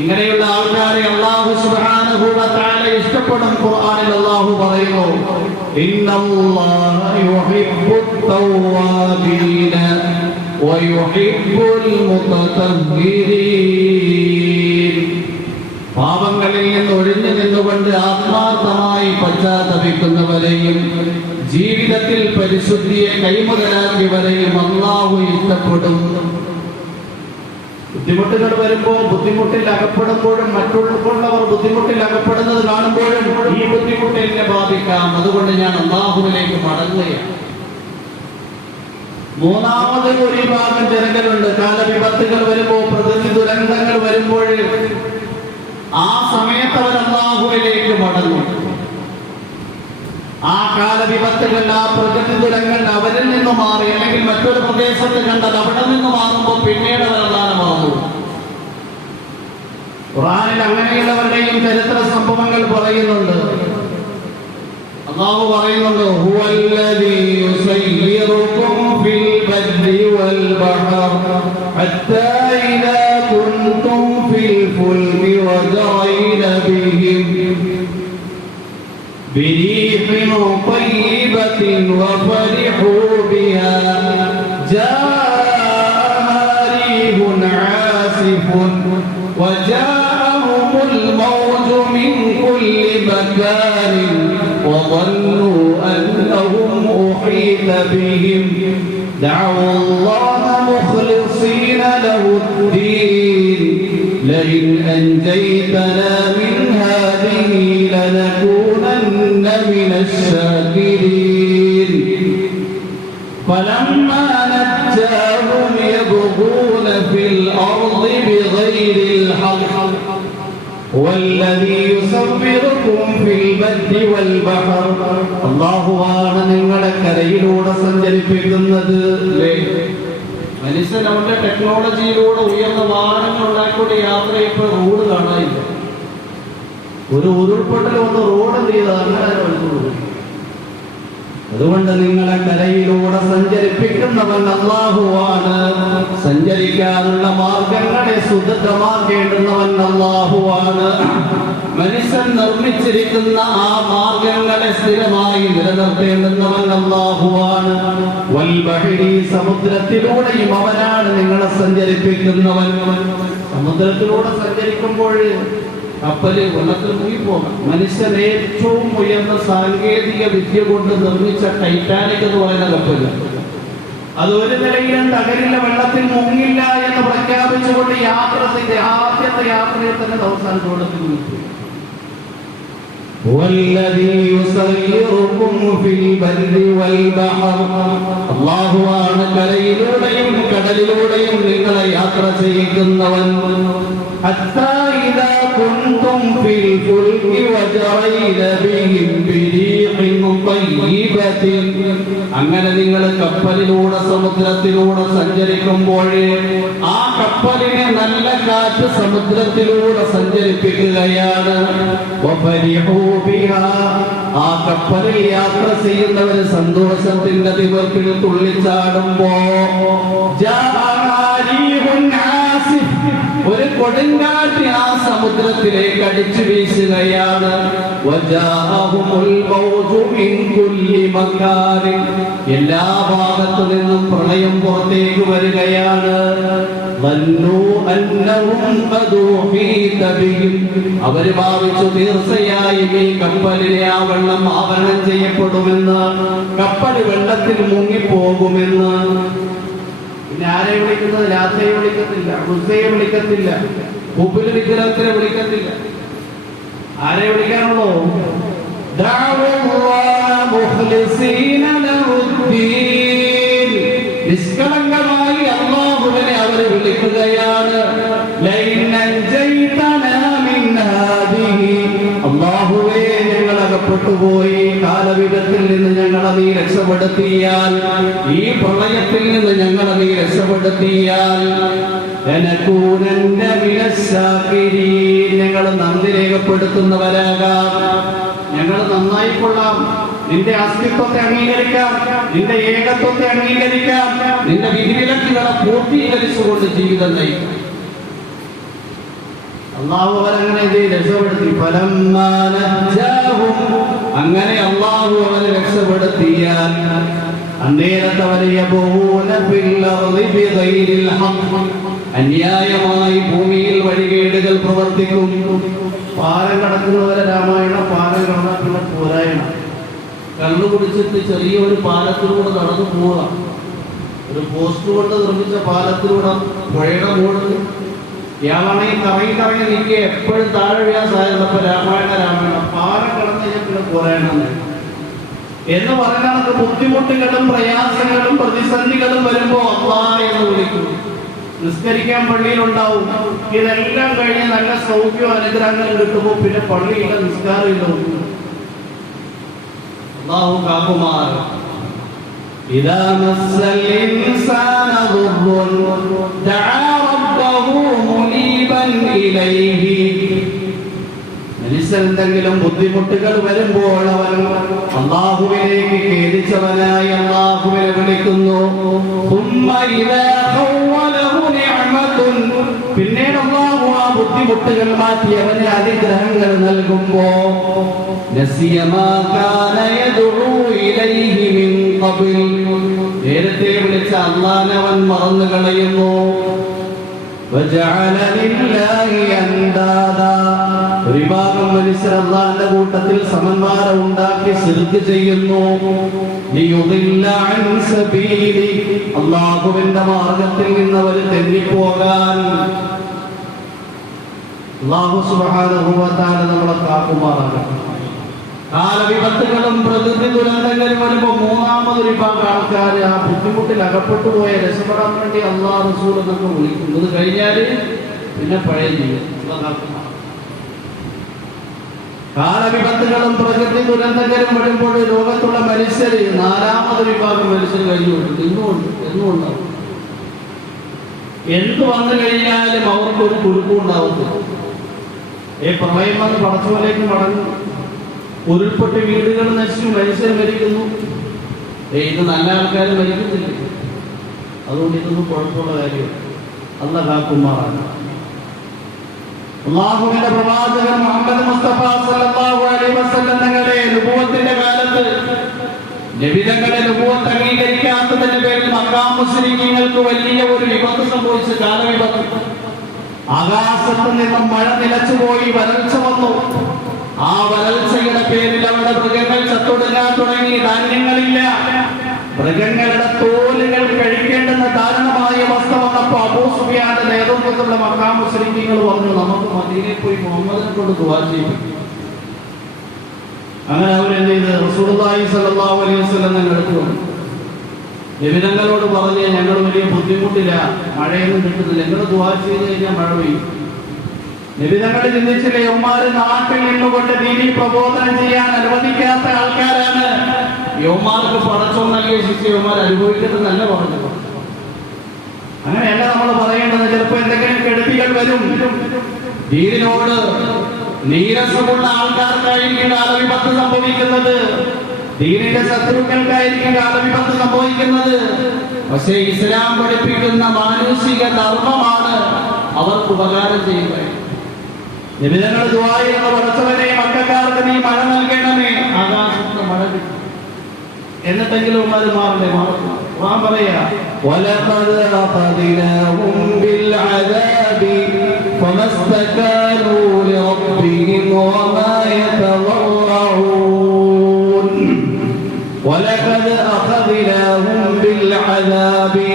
ഇങ്ങനെയുള്ള ആൾക്കാരെ അല്ലാഹു സുബ്ഹാനഹു വ തആല ഇഷ്ടപ്പെടും. ഖുർആനിൽ അല്ലാഹു പറയുന്നു, ഇന്നല്ലാഹ യുഹിബ്ബുത് തവ്വാബീന വ യുഹിബ്ബുൽ മുതതഹ്ഹിരീൻ. പാപങ്ങളിൽ നിന്ന് ഒഴിഞ്ഞു നിന്നുകൊണ്ട് ആത്മാർത്ഥമായി പശ്ചാത്തപിക്കുന്നവരെയും ജീവിതത്തിൽ പരിശുദ്ധിയെ കൈമുതലാക്കിയവരെയും അല്ലാഹു ഇഷ്ടപ്പെടും. ബുദ്ധിമുട്ടുകൾ വരുമ്പോൾ, ബുദ്ധിമുട്ടിൽ അകപ്പെടുമ്പോഴും മറ്റുള്ളവർ ബുദ്ധിമുട്ടിൽ അകപ്പെടുന്നത് കാണുമ്പോഴും ഈ ബുദ്ധിമുട്ട് എന്നെ ബാധിക്കാം, അതുകൊണ്ട് ഞാൻ അല്ലാഹുവിലേക്ക് മടങ്ങുകയാണ്. മൂന്നാമത് ഒരു വിഭാഗം ജനങ്ങളുണ്ട്. കാലവിപത്തുകൾ വരുമ്പോൾ, പ്രകൃതി ദുരന്തങ്ങൾ വരുമ്പോൾ ആ സമയത്ത് അവർ അല്ലാഹുവിലേക്ക് മടങ്ങും. ആ കാലവിപത്തുകൾ, ആ പ്രകൃതി ദുരന്തങ്ങൾ അവരിൽ നിന്ന് മാറി, അല്ലെങ്കിൽ മറ്റൊരു പ്രദേശത്ത് കണ്ടാൽ അവിടെ നിന്ന് മാറുമ്പോൾ പിന്നീട് അവർ അല്ലാഹുവിനെ മറന്നു. ഖുർആനിൽ അങ്ങനെയുള്ളവരുടെയും ചരിത്ര സംഭവങ്ങൾ പറയുന്നുണ്ട്. അല്ലാഹു പറയുന്നുണ്ട്, ഹുവല്ലദീ യുസയ്യിറുകും ഫിൽ ബർരി വൽ ബഹർ ഹത്താ ഇദാ കുൻതും ഫിൽ ഫുൽകി വജറൈന ബിഹിം بريح طيبة وفرحوا بها جاءها ريح عاصف وجاءهم الموج من كل مكان وظنوا أنهم أحيط بهم دعوا الله مخلصين له الدين لئن أنجيتنا من هذه لنكونن من الشاكرين فلما نجاهم يبغون في الأرض بغير الحق والذي يصوركم في البر والبحر അല്ലാഹുവാണ് നിങ്ങളെ കരയിലൂടെ സഞ്ചരിപ്പിക്കുന്നത്. മനുഷ്യൻ അവന്റെ ടെക്നോളജിയിലൂടെ ഉയർന്ന വാഹനങ്ങൾ ഉണ്ടാക്കിക്കൊണ്ട് യാത്ര ഇപ്പോൾ റോഡ് കാണാനില്ല. ഒരു ഉരുൾപൊട്ടൽ വന്ന് റോഡ് എന്ത് ചെയ്താൽ അങ്ങനെ ഒഴുകുള്ളൂ. അതുകൊണ്ട് നിങ്ങളെ കരയിലൂടെ സഞ്ചരിപ്പിക്കുന്നവൻ അല്ലാഹുവാണ്. സഞ്ചരിക്കാനുള്ള മാർഗങ്ങളെ സുദൃഢമാക്കേണ്ടുന്നവൻ അല്ലാഹുവാണ്. മനുഷ്യൻ നിർമ്മിച്ചിരിക്കുന്ന ആ മാർഗങ്ങളെ സ്ഥിരമായി നിലനിർത്തേണ്ടുന്നവൻ അല്ലാഹുവാണ്. വൽബഹരി, സമുദ്രത്തിലൂടെയും അവനാണ് നിങ്ങളെ സഞ്ചരിപ്പിക്കുന്നവൻ. സമുദ്രത്തിലൂടെ സഞ്ചരിക്കുമ്പോൾ കപ്പല് വെള്ളത്തിൽ മുങ്ങിപ്പോകാം. മനുഷ്യൻ ഏറ്റവും ഉയർന്ന സാങ്കേതിക വിദ്യ കൊണ്ട് നിർമ്മിച്ച ടൈറ്റാനിക് എന്ന് പറയുന്ന കപ്പല്, അത് ഒരു നിലയിലും തകരില്ല, വെള്ളത്തിൽ മുങ്ങില്ല എന്ന് പ്രഖ്യാപിച്ചുകൊണ്ട് യാത്ര ചെയ്ത് ആദ്യത്തെ യാത്രയിൽ തന്നെ അവസാനം വെള്ളത്തിൽ മുങ്ങിപ്പോയി. അല്ലാഹുവാണ് കരയിലൂടെയും കടലിലൂടെയും നിങ്ങളെ യാത്ര ചെയ്യിക്കുന്നവൻ. حتى إذا كنتم في الفلك وجرين بهم بريح طيبة അങ്ങനെ നിങ്ങൾ കപ്പലിലൂടെ സമുദ്രത്തിലൂടെ സഞ്ചരിക്കുമ്പോൾ ആ കപ്പലിനെ നല്ല കാറ്റ് സമുദ്രത്തിലൂടെ സഞ്ചരിപ്പിക്കുകയാണ്. ആ കപ്പലിൽ യാത്ര ചെയ്യുന്നവര് സന്തോഷത്തിന്റെ ദിവസത്തിൽ തുള്ളിച്ചാടുമ്പോ ഒരു കൊടുങ്കാറ്റ് ആ സമുദ്രത്തിലേക്ക് അടിച്ചു വീശുകയാണ്. എല്ലാ ഭാഗത്തു നിന്നും പ്രളയം പുറത്തേക്ക് വരികയാണ്. അവര് ഭാവിച്ചു തീർച്ചയായും ഈ കപ്പലിനെ ആ വെള്ളം ആവരണം ചെയ്യപ്പെടുമെന്ന്, കപ്പൽ വെള്ളത്തിൽ മുങ്ങിപ്പോകുമെന്ന്. പിന്നെ ആരെ വിളിക്കുന്നത്? ലാത്തയെ വിളിക്കത്തില്ല, ഉസ്സയെ വിളിക്കത്തില്ല, ഹുബിൽ വിഗ്രഹത്തിനെ വിളിക്കത്തില്ല. ആരെ വിളിക്കാനുള്ളൂ? നിഷ്കളങ്കമായി അല്ലാഹുവിനെ അവർ വിളിക്കുകയാണ്. അല്ലാഹുവേ, അകപ്പെട്ടുപോയി. കാലവിധത്തിൽ നിന്ന് ഞങ്ങളെ നീ രക്ഷപ്പെടുത്തിയാൽ, ഈ പ്രളയത്തിൽ നിന്ന് ഞങ്ങളെ നീ രക്ഷപ്പെടുത്തിയാൽ, ഞങ്ങൾ നന്ദി രേഖപ്പെടുത്തുന്നവരാകാം. ഞങ്ങൾ നന്നായിക്കൊള്ളാം. നിന്റെ അസ്തിത്വത്തെ അംഗീകരിക്കാം, നിന്റെ ഏകത്വത്തെ അംഗീകരിക്കാം, നിന്റെ വിധിവിലക്കുകളെ പൂർത്തീകരിച്ചുകൊണ്ട് ജീവിതം നയിക്കാം. അള്ളാഹു അവരങ്ങനെ രക്ഷപ്പെടുത്തി. അങ്ങനെ അള്ളാഹു അവനെ രക്ഷപ്പെടുത്തിയാൽ അന്യായമായി ഭൂമിയിൽ വഴികേടുകൾ പ്രവർത്തിക്കും. പാലം കടക്കുന്നവരെ രാമായണം, പാലം കടക്കുന്ന പോരായണം. കള്ളു കുടിച്ചിട്ട് ചെറിയൊരു പാലത്തിലൂടെ നടന്നു പോവുക. ഒരു പോസ്റ്റ് കൊണ്ട് നിർമ്മിച്ച പാലത്തിലൂടെ പുഴയുടെ മൂട് ഇയാളാണെങ്കിൽ കറങ്ങി കറങ്ങി നിൽക്കുക, എപ്പോഴും താഴെ വീഴാൻ സാധ്യതപ്പോ രാമായണം പാലം കടന്നു കഴിഞ്ഞാൽ പിന്നെ പോരായണം എന്ന് പറഞ്ഞാൽ നമുക്ക് ബുദ്ധിമുട്ടുകളും പ്രയാസങ്ങളും പ്രതിസന്ധികളും വരുമ്പോ അല്ലാഹ് എന്ന് വിളിക്കും. നിസ്കരിക്കാൻ പള്ളിയിലുണ്ടാവും. ഇതെല്ലാം കഴിഞ്ഞ് നല്ല സൗഖ്യവും അനുഗ്രഹങ്ങളും കിട്ടുമ്പോൾ പിന്നെ പള്ളിയില്ല, നിസ്കാരമില്ല. അല്ലാഹു കാക്കുമാർ. ഇദാ മസ്സൽ ഇൻസാന ദുർറുൻ ദഅ റബ്ബഹു മുനീബൻ ഇലൈഹി. മനുഷ്യൻ എന്തെങ്കിലും ബുദ്ധിമുട്ടുകൾ വരുമ്പോൾ അവൻ അല്ലാഹുവിലേക്ക് ഖേദിച്ചവനായി അല്ലാഹുവിനെ വിളിക്കുന്നു. പിന്നീട് അല്ലാഹു ആ ബുദ്ധിമുട്ടുകൾ മാറ്റി അവന് അനുഗ്രഹങ്ങൾ നൽകുമ്പോ നേരത്തെ വിളിച്ച അല്ലാഹുവിനെ അവൻ മറന്നു കളയുന്നു. ഒരു വിഭാഗം മനുഷ്യർ അല്ലാഹുവിന്റെ കൂട്ടത്തിൽ സമന്മാരം ഉണ്ടാക്കി ശിർക്ക് ചെയ്യുന്നു. അല്ലാഹുവിന്റെ മാർഗത്തിൽ നിന്ന് അവർ തെന്നിപ്പോകാൻ. അല്ലാഹു സുബ്ഹാനഹു വ തആല നമ്മളെ കാക്കുമാറാകട്ടെ. കാലവിപത്തുകളും പ്രകൃതി ദുരന്തങ്ങളും വരുമ്പോൾ മൂന്നാമതൊരു വിഭാഗം ആൾക്കാർ ആ ബുദ്ധിമുട്ടിൽ അകപ്പെട്ടു പോയ രക്ഷപ്പെടാൻ വേണ്ടി അല്ലാഹു റസൂൽ എന്നൊക്കെ വിളിക്കും. ഇത് കഴിഞ്ഞാൽ പിന്നെ പഴയ ജീവിതം. കാലവിപത്തുകളും പ്രകൃതി ദുരന്തങ്ങളും വരുമ്പോൾ ലോകത്തുള്ള മനുഷ്യര് നാലാമതൊരു വിഭാഗം മനുഷ്യർ കഴിഞ്ഞുകൊണ്ട് എന്നുണ്ടാവും. എന്ത് വന്നു കഴിഞ്ഞാലും അവർക്കൊരു കുരുക്കും ഉണ്ടാവത്തില്ല. പ്രളയം വന്ന് പടച്ചോലേക്ക് മടങ്ങും. ഉരുൾപൊട്ടി വീടുകൾ നശിച്ചു, മനുഷ്യർ മരിക്കുന്നു. ഇത് നല്ല ആൾക്കാർ മരിക്കുന്നില്ല. അതുകൊണ്ട് ഇതൊന്നും കുഴപ്പമുള്ള കാര്യം അല്ലാഹു കാക്കുമാറാണ്. അല്ലാഹുവിന്റെ പ്രവാചകൻ മുഹമ്മദ് മുസ്തഫ സല്ലല്ലാഹു അലൈഹി വസല്ലം തങ്ങളുടെ നബുവത്തിന്റെ കാലത്ത് നബിതങ്ങളുടെ നബുവത്ത് അംഗീകരിക്കാത്തതിന്റെ പേരിൽ മക്കാ മുശ്രിക്കീങ്ങൾക്ക് വലിയ ഒരു വിപത്ത് സംഭവിച്ചു. കാലവിപത്ത്. ആകാശത്ത് നിന്നും മഴ നിലച്ചുപോയി, വരൾച്ച വന്നു. ആ വരൾച്ചയുടെ പേരിൽ അവിടെ മൃഗങ്ങൾ ചത്തൊടുങ്ങാൻ തുടങ്ങി. ധാന്യങ്ങളില്ല. മൃഗങ്ങളുടെ തോലുകൾ കഴിക്കേണ്ടുന്ന ദാരുണമായ അവസ്ഥ വന്നപ്പോൾ അബൂ സുഫിയാന്റെ നേതൃത്വത്തിലുള്ള മക്കാ മുശ്രിക്കീങ്ങൾ പറഞ്ഞു, നമുക്ക് മദീനയിൽ പോയി മുഹമ്മദിനെ കൊണ്ട് ദുആ ചെയ്യും. അങ്ങനെ അവരെന്ത് ചെയ്ത് റസൂലുള്ളാഹി സ്വല്ലല്ലാഹു അലൈഹി വസല്ലം അടുത്ത് വന്നു. നബിതങ്ങളോട് പറഞ്ഞ്, ഞങ്ങൾ വലിയ ബുദ്ധിമുട്ടില്ല, മഴയൊന്നും കിട്ടുന്നില്ല, നിങ്ങൾ ദുആ ചെയ്ത് കഴിഞ്ഞാൽ മഴ പെയ്യും. നബിതങ്ങൾ ചിന്തിച്ചില്ലേ, യൗമാര് നാട്ടിൽ നിന്നുകൊണ്ട് ദീനി പ്രബോധനം ചെയ്യാൻ അനുവദിക്കാത്ത ആൾക്കാരാണ്. യൗമാർക്ക് പടച്ചോൻ നൽകിയ ശിക്ഷ യൗമാർ അനുഭവിക്കട്ടെന്നല്ല പറഞ്ഞത്. അങ്ങനെയല്ല നമ്മൾ പറയേണ്ടത്. ചിലപ്പോ എന്തെങ്കിലും കെടുതികൾ വരും. ദീനിനോട് നീരസമുള്ള ആൾക്കാർക്കായിരിക്കും കാലവിപത്ത് സംഭവിക്കുന്നത്. ദീനിന്റെ ശത്രുക്കൾക്കായിരിക്കും കാലവിപത്ത് സംഭവിക്കുന്നത്. പക്ഷേ ഇസ്ലാം പഠിപ്പിക്കുന്ന മാനുഷിക ധർമ്മമാണ് അവർക്ക് ഉപകാരം ചെയ്യുക. നബിതങ്ങൾ ദുആ ചെയ്യുന്ന പടച്ചവനെ, മക്കക്കാർക്ക് നീ മഴ നൽകണമേ. ആകാശത്ത് മഴ കിട്ടും. എന്നിട്ടെങ്കിലും ഉമ്മര് മാറില്ലേ? ഖുർആൻ പറയാ, വലഖദ് അഖദിനാഹും ബിൽ അദാബി ഫമസ്തകാനൂ ലിറബ്ബിഹിം വമാ യതളറഊൻ. വലഖദ് അഖദിനാഹും ബിൽ അദാബി.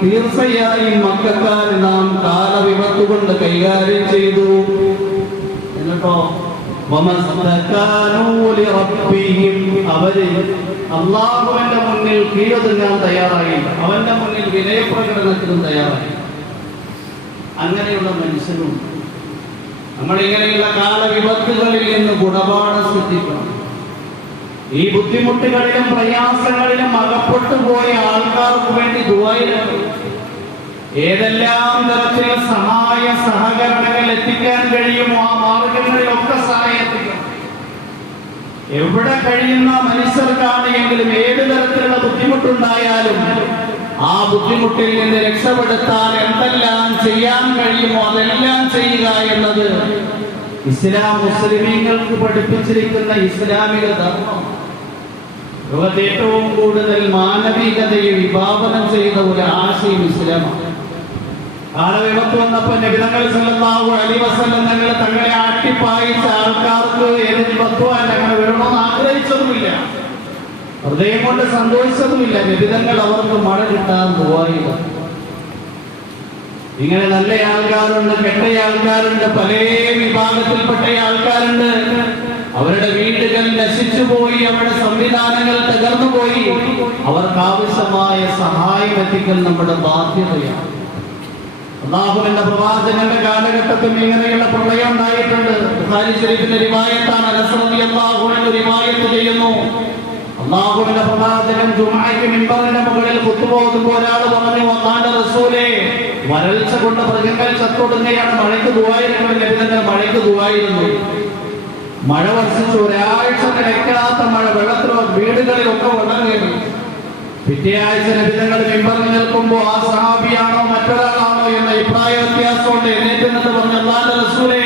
തീർച്ചയായും മക്കക്കാരെ നാം കാലവിപത്ത് കൊണ്ട് കൈകാര്യം ചെയ്തു. എന്നിട്ടോ അവര് അല്ലാഹുവിന്റെ മുന്നിൽ കീഴൊതുങ്ങാൻ തയ്യാറായി. അവന്റെ മുന്നിൽ വിനയപ്രകടനത്തിനും തയ്യാറായി. അങ്ങനെയുള്ള മനുഷ്യരുണ്ട്. നമ്മളിങ്ങനെയുള്ള കാലവിപത്തുകളിൽ നിന്ന് ഗുണപാഠം ശ്രദ്ധിക്കണം. ഈ ബുദ്ധിമുട്ടുകളിലും പ്രയാസങ്ങളിലും അകപ്പെട്ടു പോയ ആൾക്കാർക്ക് വേണ്ടി ദുആ ചെയ്യണം. ഏതെല്ലാം തരത്തിൽ സഹായ സഹകരണങ്ങൾ എത്തിക്കാൻ കഴിയുമോ ആ മാർഗങ്ങളിലൊക്കെ സഹായം എത്തിക്കണം. എവിടെ കഴിയുന്ന മനുഷ്യർക്കാണ് എങ്കിലും ഏത് തരത്തിലുള്ള ബുദ്ധിമുട്ടുണ്ടായാലും ആ ബുദ്ധിമുട്ടിൽ നിന്ന് രക്ഷപ്പെടുത്താൻ എന്തെല്ലാം ചെയ്യാൻ കഴിയുമോ അതെല്ലാം ചെയ്യുക എന്നത് ഇസ്ലാം മുസ്ലിമീങ്ങൾക്ക് പഠിപ്പിച്ചിരിക്കുന്ന ഇസ്ലാമിക ധർമ്മം. ലോകത്ത് ഏറ്റവും കൂടുതൽ മാനവികതയെ വിഭാവനം ചെയ്ത ഒരു ആശയം ഇസ്ലാമാണ്. കാലവിപത്ത് വന്നപ്പോൾ നബി തങ്ങൾ സല്ലല്ലാഹു അലൈഹി വസല്ലം തങ്ങളെ ആട്ടിപ്പായിച്ച ആൾക്കാർക്ക് ഏതൊരു ബദ്ദുആ അങ്ങനെ വരണമെന്ന് ആഗ്രഹിച്ചതുമില്ല, ഹൃദയം കൊണ്ട് സന്തോഷിച്ചതുമില്ല. നബി തങ്ങൾ അവർക്ക് മഴ കിട്ടാൻ ദുആ ചെയ്തു. ഇങ്ങനെ നല്ല ആൾക്കാരുണ്ട്, കെട്ട ആൾക്കാരുണ്ട്, പല വിഭാഗത്തിൽപ്പെട്ട ആൾക്കാരുണ്ട്. അവരുടെ വീടുകൾ നശിച്ചു പോയി, അവരുടെ സംവിധാനങ്ങൾ തകർന്നു പോയി. അവർക്ക് ആവശ്യമായ സഹായം എത്തിക്കൽ നമ്മുടെ ബാധ്യതയാണ്. അല്ലാഹുവിന്റെ പ്രവാചകന്റെ കാലഘട്ടത്തിൽ ഇങ്ങനെയുള്ള പ്രളയം ഉണ്ടായിട്ടുണ്ട്. ബുഖാരി ശരീഫിന്റെ റിവായത്താണ്. അനസ് റളിയല്ലാഹു അൻഹു റിവായത്ത് ചെയ്യുന്നു, അല്ലാഹുവിന്റെ പ്രവാചകൻ ജുമുഅയ്ക്ക് മിമ്പറിന്റെ മുകളിൽ ഖുത്ബ ഓതുമ്പോൾ ഒരാൾ പറഞ്ഞു, അല്ലാഹുവിന്റെ റസൂലേ, വരൾച്ച കൊണ്ട് മൃഗങ്ങൾ ചത്തൊടുങ്ങുകയാണ്, മഴയ്ക്ക് ദുആ ചെയ്യണം. നബി തങ്ങൾ മഴയ്ക്ക് ദുആ ചെയ്യുന്നു. മഴ വർഷിച്ചു. ഒരാഴ്ച നിലയ്ക്കാത്ത മഴ, വെള്ളത്തിലോ വീടുകളിലൊക്കെ വെള്ളം കയറി. പിറ്റേ ആഴ്ച നബി തങ്ങൾ മിമ്പറിൽ നിൽക്കുമ്പോൾ ആ സഹാബിയാണോ മറ്റൊരാളാണോ എന്ന അഭിപ്രായ വ്യത്യാസമുണ്ട്. എഴുന്നേറ്റ് നിന്നിട്ട് പറഞ്ഞു, അല്ലാഹുവിന്റെ റസൂലേ,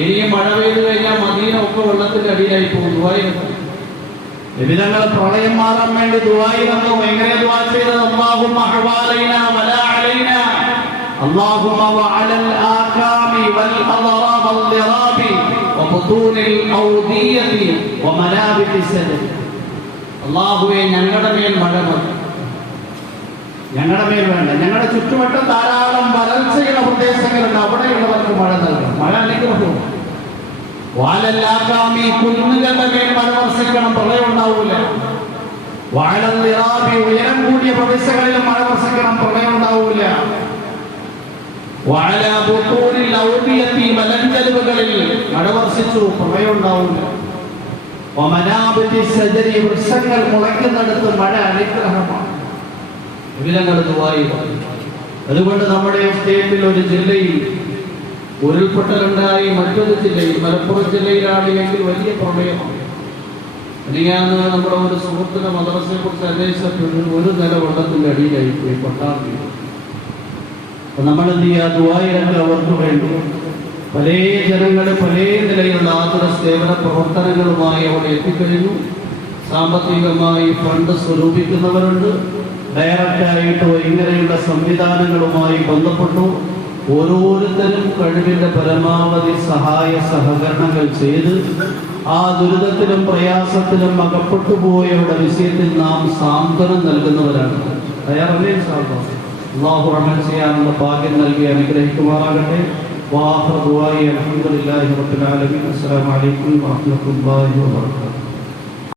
ഇനിയും മഴ പെയ്തു കഴിഞ്ഞാൽ മദീന ഒക്കെ വെള്ളത്തിന്റെ അടിയിലായി പോകും. ദുആ ചെയ്യണം. നബി തങ്ങൾ പ്രളയം മാറാൻ വേണ്ടി ദുആ ചെയ്യുന്നു. എങ്ങനെ ദുആ ചെയ്തത്? അല്ലാഹുമ്മ ഹവാലൈനാ വലാ അലൈനാ, അല്ലാഹുമ്മ വഅലൽ ആകാമി വൽ അദറാ വൽ ദിറാബി വബുതൂനിൽ ഔദിയതി വമനാബിതി സദർ. അല്ലാഹുവേ, ഞങ്ങളുടെ മേൽ മഴ മതി, ഞങ്ങളുടെ മേൽ വേണ്ട. ഞങ്ങളുടെ ചുറ്റുവട്ടം ധാരാളം വരൾച്ചയുള്ള പ്രദേശങ്ങളുണ്ട്, അവിടെയുള്ളവർക്ക് മഴ നൽകണം. മഴ അനുഗ്രഹവും. വാലല്ലാക്കാമി, കുന്നുകളുടെ മേൽ മഴ വർഷിക്കണം, പ്രളയം ഉണ്ടാവൂല. വാലല്ലാബി, ഉയരം കൂടിയ പ്രദേശങ്ങളിലും മഴ വർഷിക്കണം, പ്രളയം ഉണ്ടാവൂല. വാല ബുത്തൂനിൽ ഔദിയത്തി, മലഞ്ചെരുവുകളിൽ മഴ വർഷിച്ചു, പ്രളയം ഉണ്ടാവൂല. വമനാബിതി സദരി, വൃക്ഷങ്ങൾ മുളയ്ക്കുന്നിടത്ത് മഴ അനുഗ്രഹമാണ്. വിലങ്ങൾ ദുആ ചെയ്തു. അതുകൊണ്ട് നമ്മുടെ സ്റ്റേറ്റിൽ ഒരു ജില്ലയിൽ ഉരുൾപൊട്ടലുണ്ടായി, മറ്റൊരു ജില്ലയിൽ, മലപ്പുറം ജില്ലയിലാണ് എങ്കിൽ വലിയ പ്രളയമാണ്. എനിക്കാന്ന് നമ്മുടെ ഒരു സുഹൃത്തിന്റെ മദ്രസയെ കുറിച്ച് അന്വേഷിച്ചപ്പോൾ ഒരു നില വെള്ളത്തിന്റെ അടിയിലായി പോയി, പൊട്ടാൻ വീണു. അപ്പൊ നമ്മൾ എന്ത് ചെയ്യുക? ദുആ ചെയ്യൽ അവർക്ക് വേണ്ടി. പല ജനങ്ങൾ പല നിലയിലുള്ള ആതുര സേവന പ്രവർത്തനങ്ങളുമായി അവിടെ എത്തിക്കഴിഞ്ഞു. സാമ്പത്തികമായി ഫണ്ട് സ്വരൂപിക്കുന്നവരുണ്ട്, ഡയറക്റ്റായിട്ടോ ഇങ്ങനെയുള്ള സംവിധാനങ്ങളുമായി ബന്ധപ്പെട്ടു. ഓരോരുത്തരും കഴിവിന്റെ പരമാവധി സഹായ സഹകരണങ്ങൾ ചെയ്ത് ആ ദുരിതത്തിലും പ്രയാസത്തിലും അകപ്പെട്ടുപോയവരുടെ വിഷയത്തിൽ നാം സാന്ത്വനം നൽകുന്നവരാണ്. തയ്യാറല്ലേ? അല്ലാഹു റഹ്മത്ത് ചെയ്യാനുള്ള ഭാഗ്യം നൽകി അനുഗ്രഹിക്കുമാറാകട്ടെ. വാഹ ദുആഇ അൽഹംദുലില്ലാഹി റബ്ബിൽ ആലമീൻ. അസ്സലാമു അലൈക്കും വറഹ്മത്തുള്ളാഹി വബറകാതുഹു.